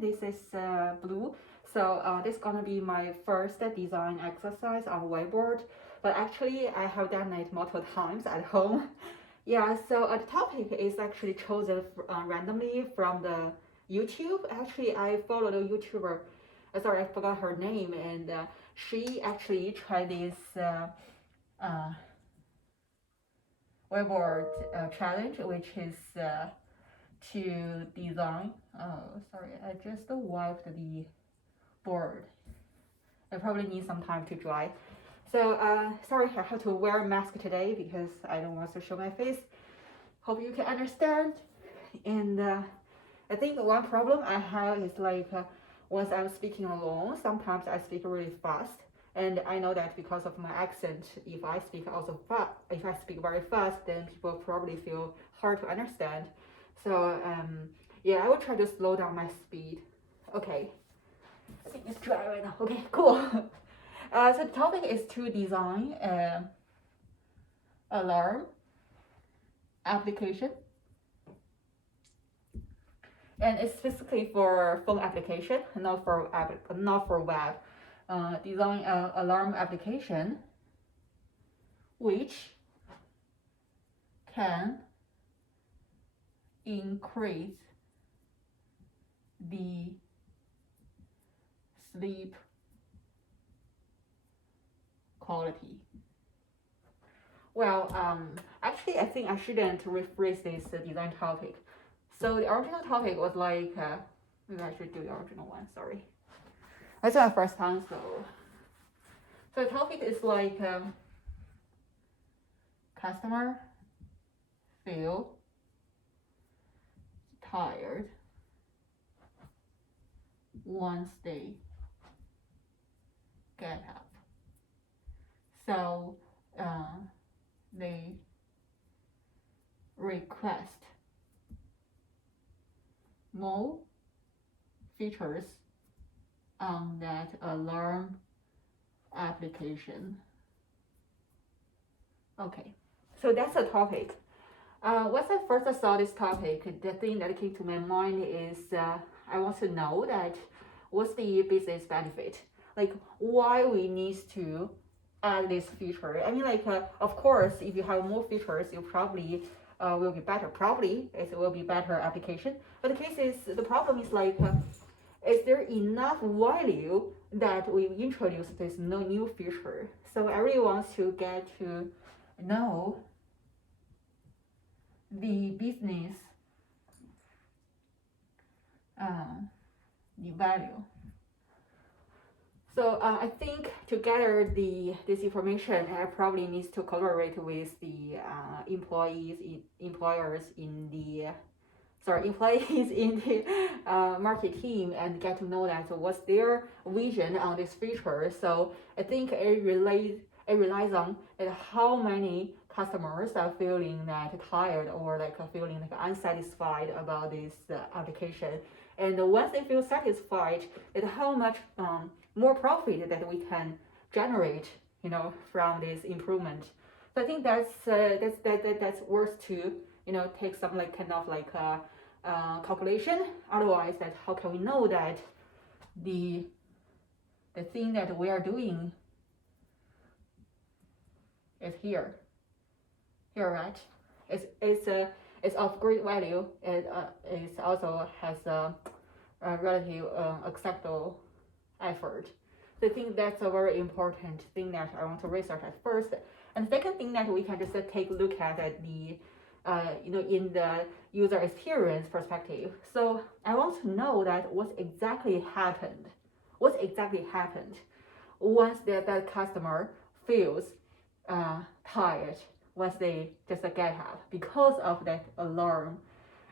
This is blue. So this is gonna be my first design exercise on whiteboard. But actually, I have done it multiple times at home. Yeah, so the topic is actually chosen randomly from the YouTube. Actually, I followed a YouTuber. Sorry, I forgot her name, and she actually tried this whiteboard challenge, which is to design. Oh, sorry, I just wiped the board. I probably need some time to dry. So sorry, I have to wear a mask today because I don't want to show my face. Hope you can understand. And I think one problem I have is like once I'm speaking alone, sometimes I speak really fast. And I know that because of my accent, if I speak very fast, then people probably feel hard to understand. So yeah, I will try to slow down my speed. Okay, I think it's dry right now. Okay, cool. So the topic is to design alarm application, and it's specifically for phone application, not for web. Design an alarm application which can increase the sleep quality. Well, actually, I think I shouldn't rephrase this design topic. So the original topic was like, maybe I should do the original one, sorry. That's my first time, so the topic is like customer feel tired once they get up. So they request more features on that alarm application. Okay, so that's a topic. Once I first saw this topic, the thing that came to my mind is I want to know that what's the business benefit? Like why we need to add this feature. I mean, like of course, if you have more features, you probably will be better. Probably it will be better application. But the case is, the problem is like, is there enough value that we introduce this new feature? So I really want to get to know the business the value. So I think to gather this information, I probably needs to collaborate with the employees in the market team and get to know that what's their vision on this feature. So I think it relies on how many customers are feeling that tired or like feeling like unsatisfied about this application. And once they feel satisfied, that how much more profit that we can generate, from this improvement. So I think that's worth to take some like kind of like calculation. Otherwise, that how can we know that the thing that we are doing is here, right? It's of great value. It also has a relative acceptable effort. So I think that's a very important thing that I want to research at first. And second thing that we can just take a look at the in the user experience perspective. So I want to know that what exactly happened once that customer feels tired once they just get up because of that alarm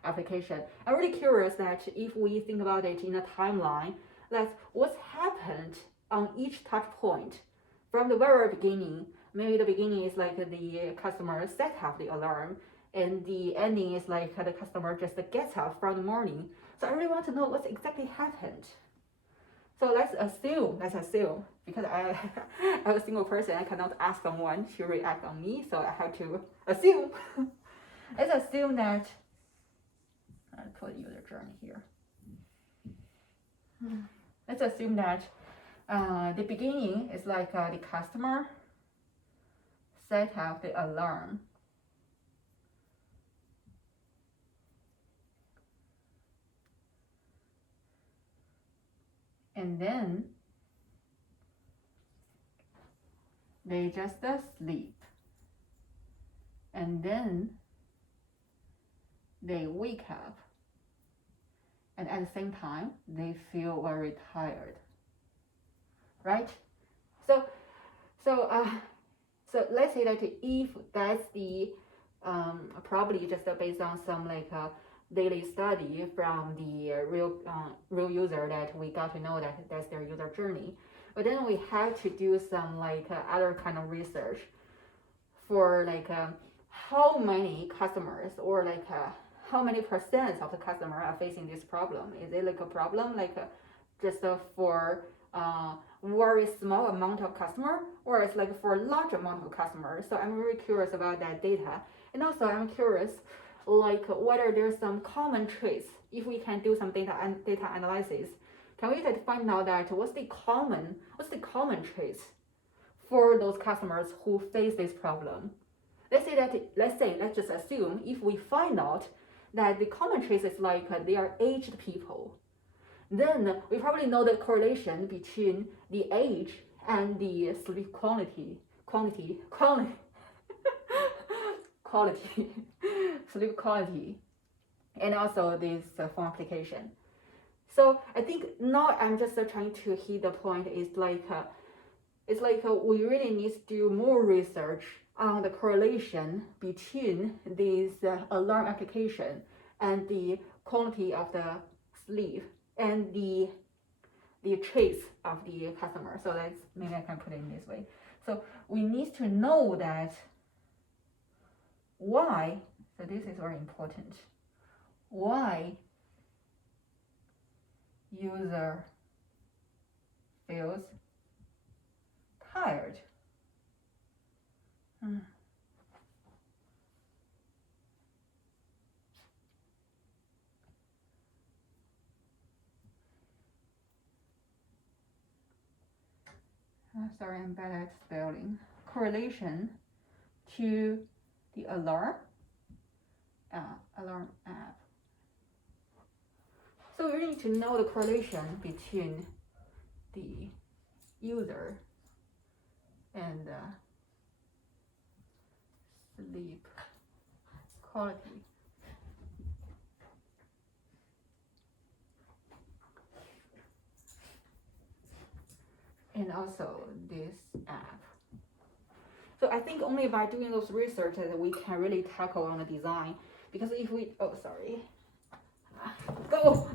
application. I'm really curious that if we think about it in a timeline, that's what's happened on each touch point from the very beginning. Maybe the beginning is like the customer set up the alarm, and the ending is like the customer just gets up from the morning. So I really want to know what exactly happened. So let's assume, because I'm a single person, I cannot ask someone to react on me, so I have to assume. Let's assume that, I'll put user journey here. let's assume that the beginning is like the customer set up the alarm. And then they just sleep. And then they wake up. And at the same time, they feel very tired. Right? So let's say that if that's the probably just based on some like daily study from the real user that we got to know that that's their user journey. But then we have to do some like other kind of research for like how many customers or like how many percent of the customer are facing this problem. Is it like a problem like just for very small amount of customer, or it's like for a large amount of customers? So I'm really curious about that data. And also I'm curious like whether there's some common traits. If we can do some data analysis, can we find out that what's the common traits for those customers who face this problem? Let's just assume if we find out that the common traits is like they are aged people, then we probably know the correlation between the age and the sleep quality, sleep quality, and also this phone application. So I think now I'm just trying to hit the point is like we really need to do more research on the correlation between this alarm application and the quality of the sleep and the traits of the customer. So that's, maybe I can put it in this way. So we need to know that why, so this is very important, why user feels tired. Sorry, I'm bad at spelling. Correlation to the alarm app. So we need to know the correlation between the user and sleep quality. And also this app. So I think only by doing those research that we can really tackle on the design. Because if we, go.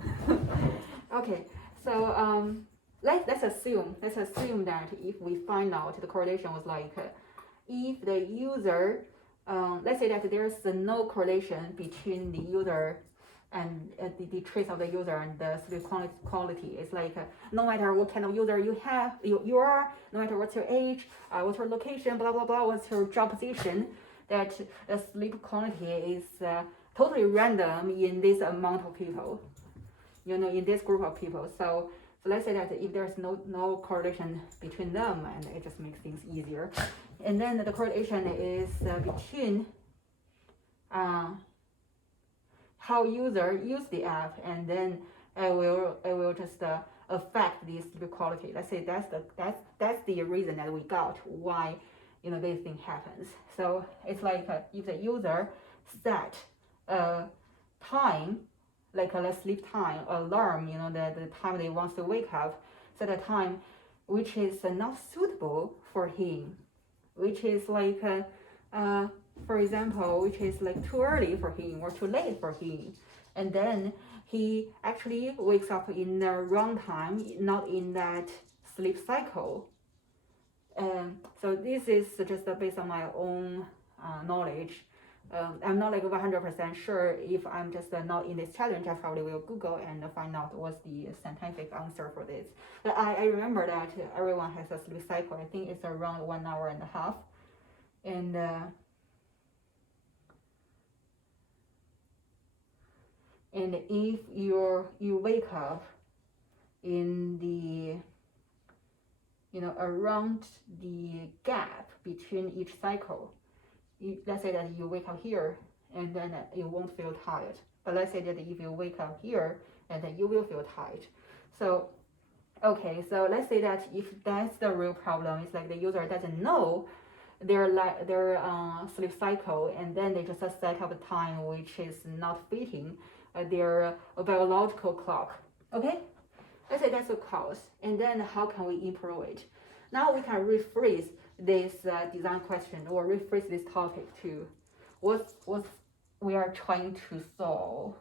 Okay, so let's assume that if we find out the correlation was like, if the user, let's say that there's no correlation between the user and the traits of the user and the sleep quality. It's like no matter what kind of user you are, no matter what's your age, what's your location, blah blah blah, what's your job position, that the sleep quality is totally random in this amount of people, in this group of people. So let's say that if there's no correlation between them, and it just makes things easier. And then the correlation is between how user use the app, and then it will just affect the sleep quality. Let's say that's the reason that we got why this thing happens. So it's like if the user set a time, like a sleep time alarm, the time they want to wake up, set a time which is not suitable for him, which is like for example, which is like too early for him or too late for him, and then he actually wakes up in the wrong time, not in that sleep cycle. So this is just based on my own knowledge. I'm not like 100% sure. If I'm just not in this challenge, I probably will Google and find out what's the scientific answer for this. But I remember that everyone has a sleep cycle. I think it's around 1.5 hours. And if you wake up in the, around the gap between each cycle. Let's say that you wake up here and then you won't feel tired. But let's say that if you wake up here and then you will feel tired. So, okay, so let's say that if that's the real problem, it's like the user doesn't know their sleep cycle, and then they just set up a time which is not fitting their biological clock. Okay, let's say that's the cause, and then how can we improve it? Now we can rephrase this design question, or rephrase this topic to what we are trying to solve.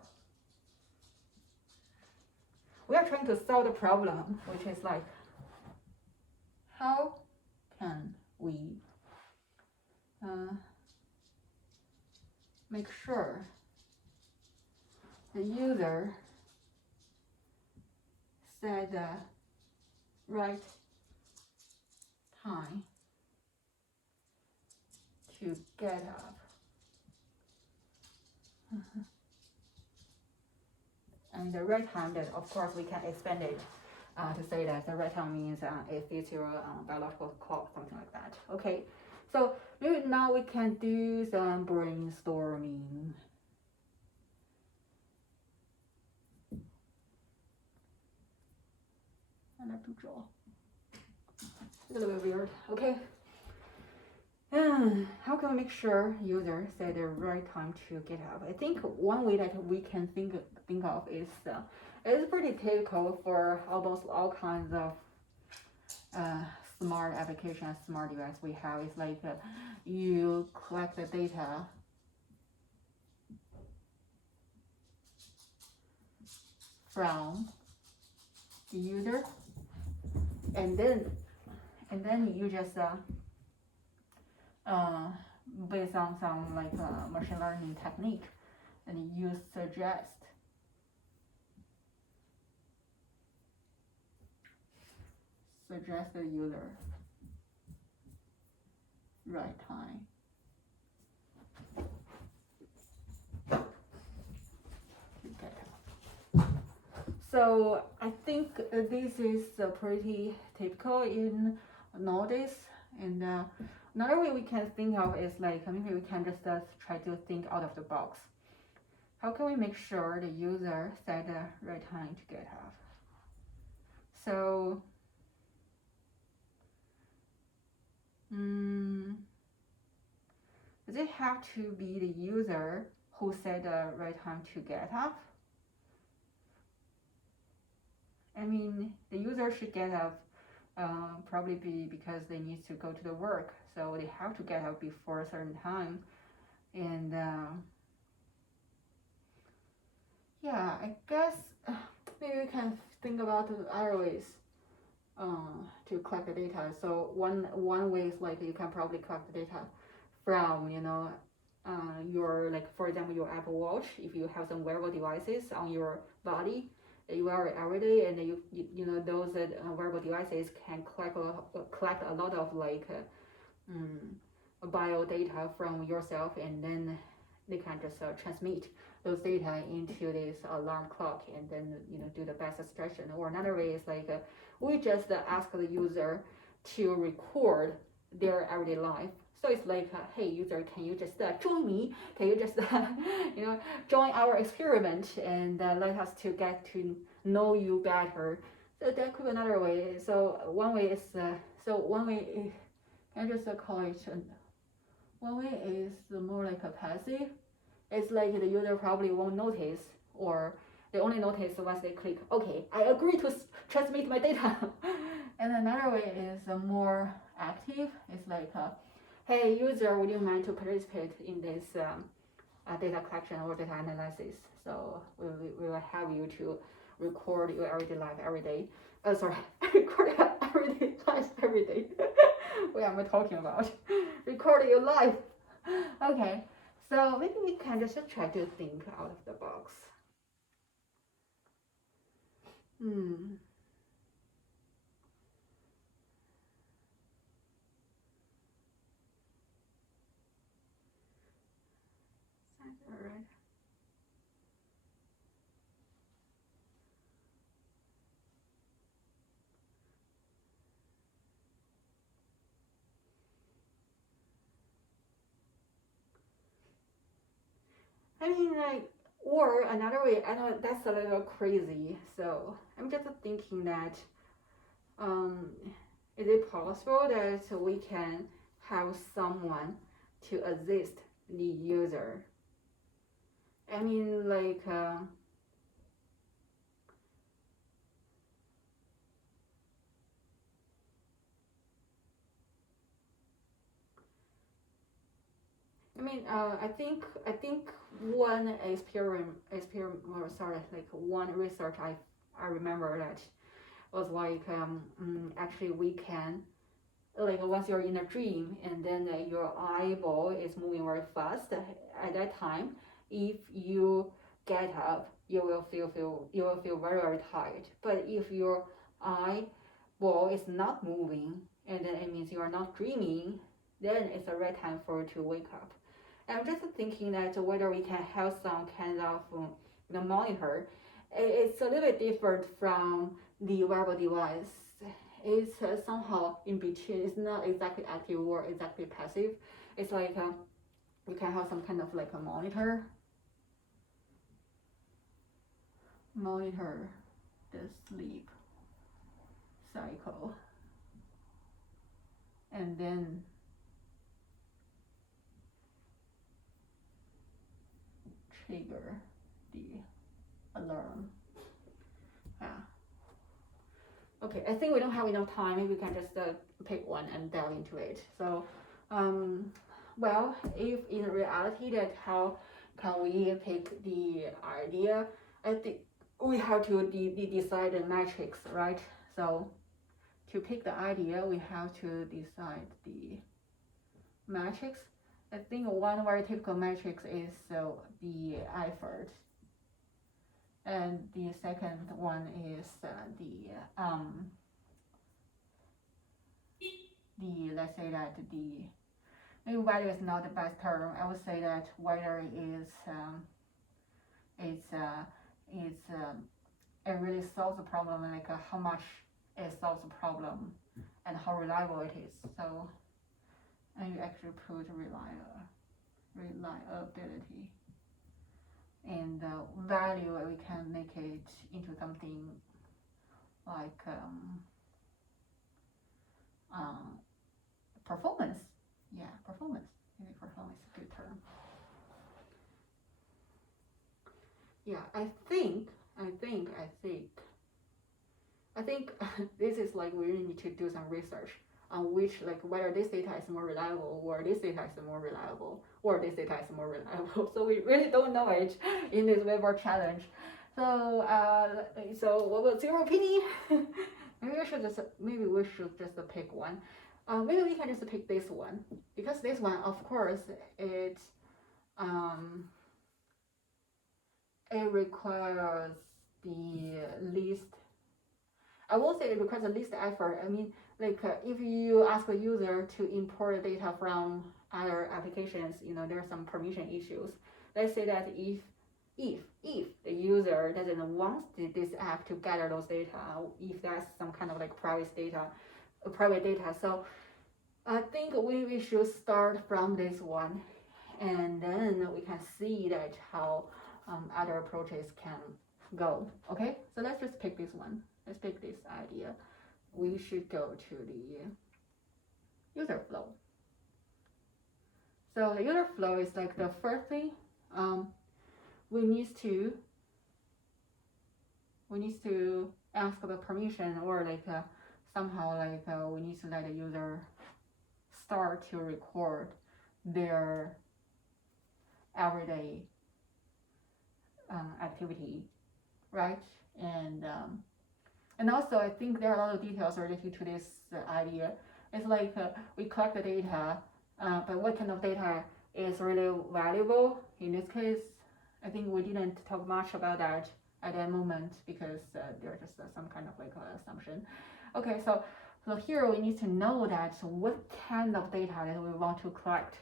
We are trying to solve the problem, which is like, how can we make sure the user set the right time to get up. And the right time, that of course we can expand it to say that the right time means it fits your biological clock, something like that. Okay, so maybe now we can do some brainstorming. I like to draw. A little bit weird. Okay. How can we make sure users set the right time to get up? I think one way that we can think of is it's pretty typical for almost all kinds of smart applications, smart device we have. It's like you collect the data from the user, and then you just based on some like machine learning technique, and you suggest the user right time. So I think this is pretty typical in nowadays. And another way we can think of is like maybe we can just try to think out of the box. How can we make sure the user set the right time to get up? So does it have to be the user who set the right time to get up? I mean, the user should get up probably because they need to go to the work, so they have to get up before a certain time. And yeah, I guess maybe we can think about other ways to collect the data. So one way is like you can probably collect the data from your, like, for example, your Apple Watch. If you have some wearable devices on your body that you wear it every day, and you know those wearable devices can collect a lot of like bio data from yourself, and then they can just transmit those data into this alarm clock, and then do the best suggestion. Or another way is like we just ask the user to record their everyday life. So it's like, hey user, can you just join me? Can you just join our experiment and let us to get to know you better? So that could be another way. So one way is I just call it. One way is more like a passive. It's like the user probably won't notice, or they only notice once they click, okay, I agree to transmit my data. And another way is more active. It's like, hey user, would you mind to participate in this data collection or data analysis? So we will have you to record your everyday life every day. Record your everyday life every day. What am I talking about? Record your life. Okay, so maybe we can just try to think out of the box. All right. I mean, like, or another way, I know that's a little crazy. So I'm just thinking that, um, is it possible that we can have someone to assist the user? I mean, like, I think one one research I remember that was like, actually we can, like, once you're in a dream and then your eyeball is moving very fast at that time, if you get up, you will feel very, very tired. But if your eyeball is not moving, and then it means you are not dreaming, then it's the right time for you to wake up. I'm just thinking that whether we can have some kind of monitor. It's a little bit different from the wearable device. It's somehow in between. It's not exactly active or exactly passive. It's like, you can have some kind of like a monitor the sleep cycle, and then trigger the alarm. Yeah. Okay, I think we don't have enough time. Maybe we can just pick one and delve into it. So, well, if in reality that how can we pick the idea, I think we have to decide the metrics, right? So to pick the idea, we have to decide the metrics. I think one very typical metrics is the effort, and the second one is let's say that the maybe value is not the best term. I would say that whether it really solves the problem, like how much it solves the problem and how reliable it is. So, and you actually put reliability, and value, we can make it into something like performance. Yeah, performance. Maybe performance is a good term. Yeah, I think this is like we really need to do some research on which, like, whether this data is more reliable or this data is more reliable or this data is more reliable. So we really don't know it in this Whiteboard challenge. So what was your opinion? maybe we should just pick one. Maybe we can just pick this one, because this one, of course, it requires the least. I won't say it requires the least effort. I mean, like, if you ask a user to import data from other applications, there are some permission issues. Let's say that if the user doesn't want this app to gather those data, if that's some kind of like private data. So I think we should start from this one, and then we can see that how other approaches can go. Okay, so let's just pick this one. Let's pick this idea. We should go to the user flow. So the user flow is like the first thing. We need to ask the permission, or like somehow like we need to let the user start to record their everyday activity, right? And also, I think there are a lot of details related to this idea. It's like we collect the data, but what kind of data is really valuable? In this case, I think we didn't talk much about that at that moment, because there's just some kind of like assumption. Okay, so here we need to know that what kind of data that we want to collect.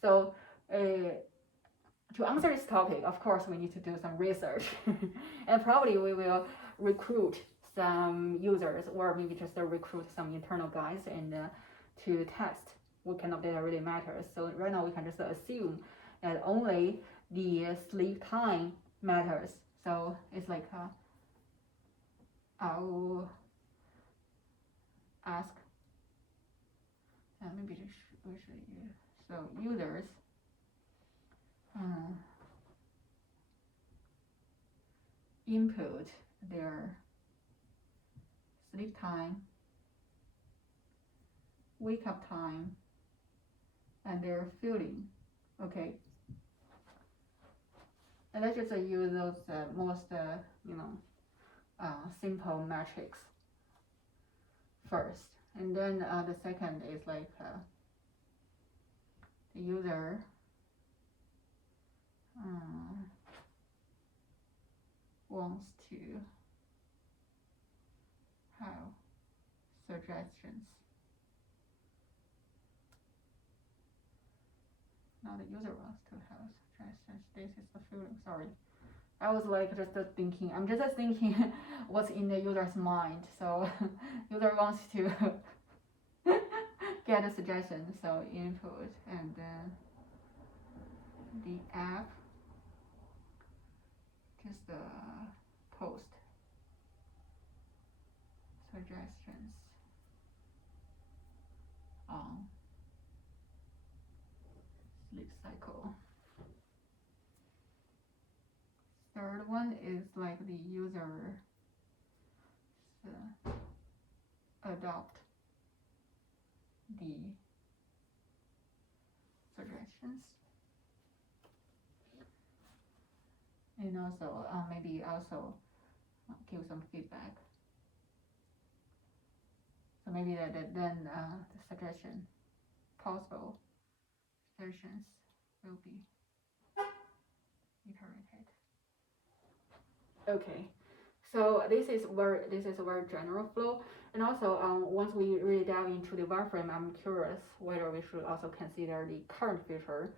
So to answer this topic, of course, we need to do some research, and probably we will recruit some users, or maybe just recruit some internal guys, and to test what kind of data really matters. So right now we can just assume that only the sleep time matters. So it's like I'll ask, maybe we should use, so users input their sleep time, wake up time, and their feeling. Okay, and let's just use those most simple metrics first, and then the second is like the user wants to have suggestions. Now the user wants to have suggestions. This is the feeling. Sorry, I was like just thinking. I'm just thinking what's in the user's mind. So user wants to get a suggestion. So input, and then the app just post suggestions on sleep cycle. Third one is like the user adopt the suggestions, and also maybe also give some feedback. So maybe then the suggestion, possible suggestions will be iterated. Okay, so this is a very general flow, and also once we really dive into the wireframe, I'm curious whether we should also consider the current feature.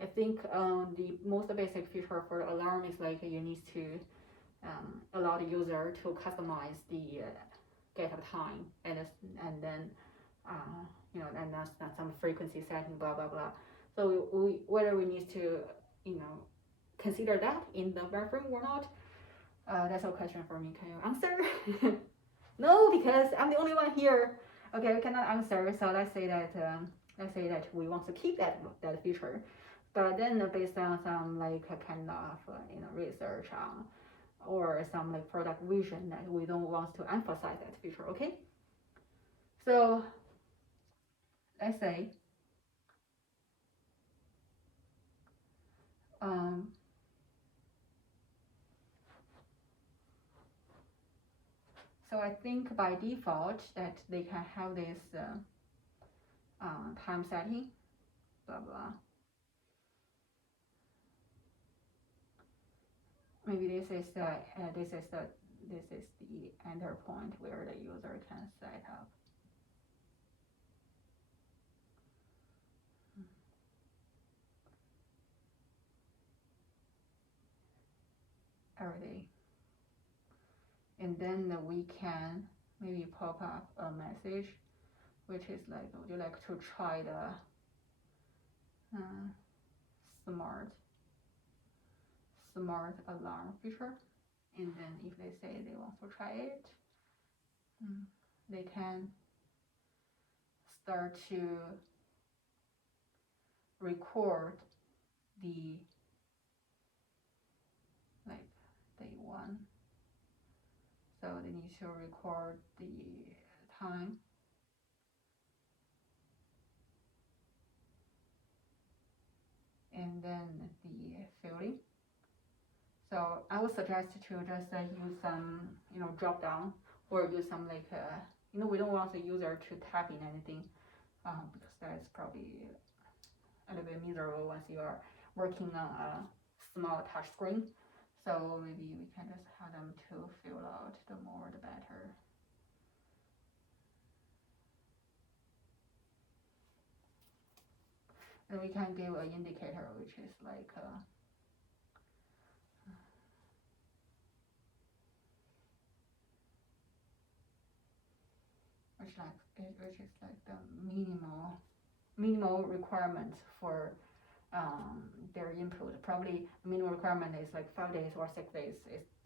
I think the most basic feature for the alarm is like you need to allow the user to customize the get up time, and then and that's some frequency setting, blah blah blah. So whether we need to consider that in the wireframe or not, that's a question for me. Can you answer? No, because I'm the only one here. Okay, we cannot answer. So let's say that we want to keep that feature, but then based on some like kind of research or some like product vision, that we don't want to emphasize that feature. Okay, so let's say so I think by default that they can have this time setting, blah blah. Maybe this is the enter point where the user can set up. Every day. And then we can maybe pop up a message which is like, would you like to try the smart alarm feature? And then if they say they want to try it, they can start to record the like day one. So they need to record the time, and then the feeling. So I would suggest to just use some drop down, or use some like we don't want the user to type in anything, because that's probably a little bit miserable once you are working on a small touch screen. So maybe we can just have them to fill out, the more the better. And we can give an indicator which is like which is like the minimal requirement for their input. Probably the minimum requirement is like 5 days or 6 days.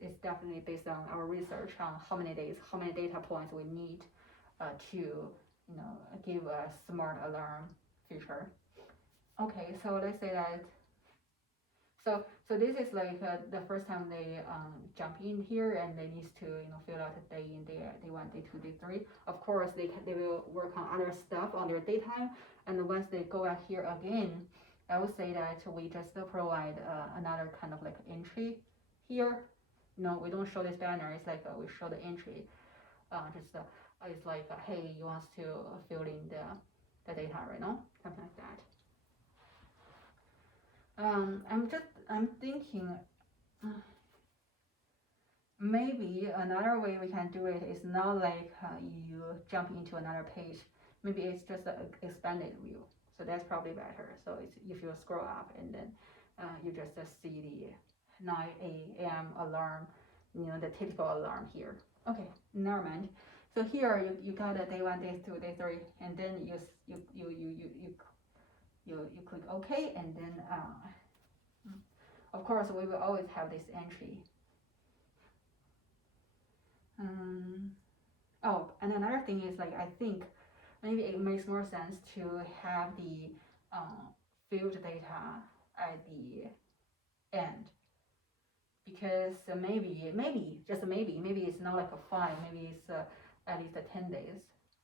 It's definitely based on our research on how many days, how many data points we need to give a smart alarm feature. Okay, so let's say that. So this is like the first time they jump in here, and they need to fill out a day in, day 1, day 2, day 3. Of course, they will work on other stuff on their daytime, and once they go back here again, I would say that we just provide another kind of like entry here. No, we don't show this banner. It's like we show the entry. It's like hey, you want to fill in the data right now, something like that. I'm thinking maybe another way we can do it is not like you jump into another page. Maybe it's just an expanded view. So that's probably better. So it's, if you scroll up and then you just see the 9 a.m. alarm, the typical alarm here. Okay, never mind. So here you got a day 1, day 2, day 3, and then you click OK, and then of course we will always have this entry. Oh, and another thing is like I think maybe it makes more sense to have the field data at the end, because maybe just maybe it's not like a 5, maybe it's at least 10 days.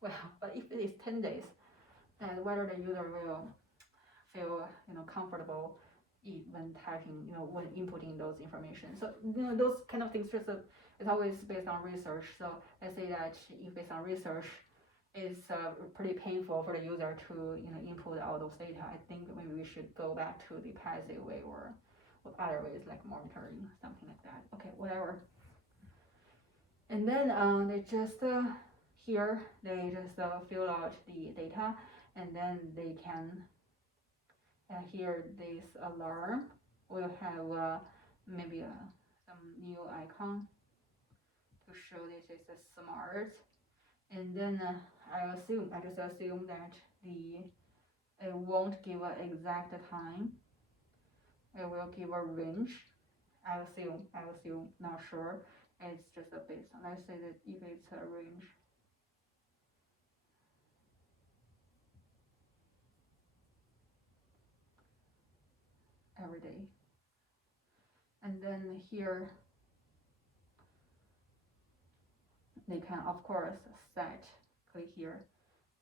Well, but if it is 10 days, then whether the user will feel comfortable when typing, when inputting those information. So those kind of things just it's always based on research. So let's say that if based on research, it's pretty painful for the user to input all those data. I think maybe we should go back to the passive way or other ways like monitoring, something like that. Okay, whatever. And then they just here they just fill out the data, and then they can here this alarm will have maybe some new icon to show this is a smart. And then I just assume that it won't give an exact time. It will give a range. I assume, not sure. It's just a base. Let's say that if it's a range. Every day. And then here they can of course click here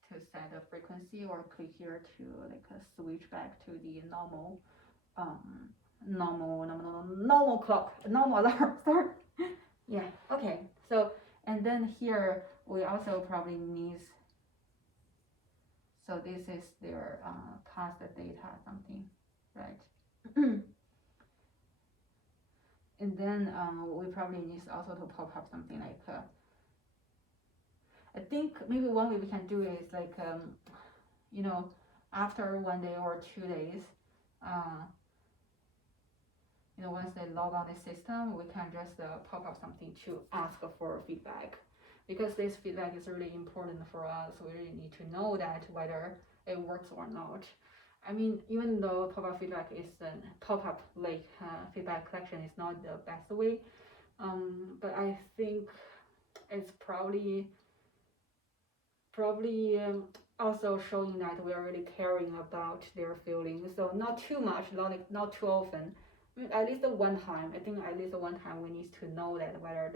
to set the frequency, or click here to like switch back to the normal clock, normal alarm. Sorry. Yeah, okay. So and then here we also probably need, so this is their cast data something, right? And then we probably need also to pop up something like I think maybe one way we can do it is like after 1 day or 2 days, once they log on the system, we can just pop up something to ask for feedback, because this feedback is really important for us. We really need to know that whether it works or not. I mean, even though pop-up feedback is pop-up like feedback collection is not the best way, but I think it's probably also showing that we are really caring about their feelings. So not too much, not too often. I mean, at least one time. I think at least one time we need to know that whether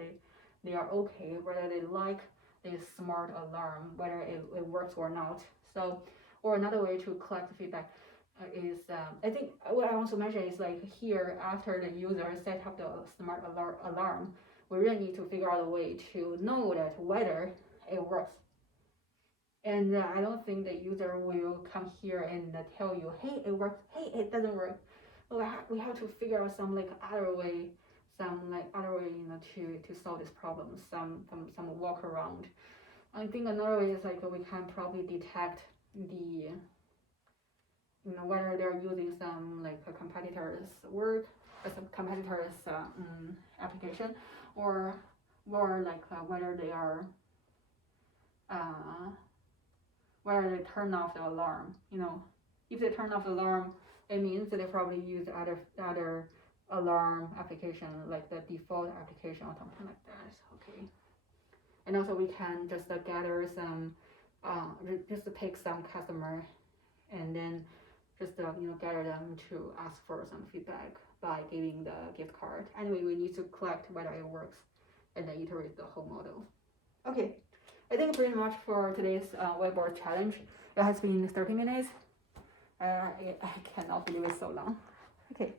they are okay, whether they like this smart alarm, whether it works or not. So, or another way to collect feedback is I think what I want to mention is like here, after the user set up the smart alarm, we really need to figure out a way to know that whether it works. And I don't think the user will come here and tell you, hey, it works, hey, it doesn't work. We have to figure out some other way, to solve this problem, some workaround. I think another way is like we can probably detect the whether they're using some like a competitor's work, some competitor's application, or like whether they are whether they turn off the alarm. If they turn off the alarm, it means that they probably use other alarm application, like the default application or something like that. Okay. And also we can just gather some, just pick some customer, and then just gather them to ask for some feedback by giving the gift card. Anyway, we need to collect whether it works and then iterate the whole model. Okay, I think pretty much for today's whiteboard challenge. It has been 30 minutes. I cannot believe it's so long. Okay.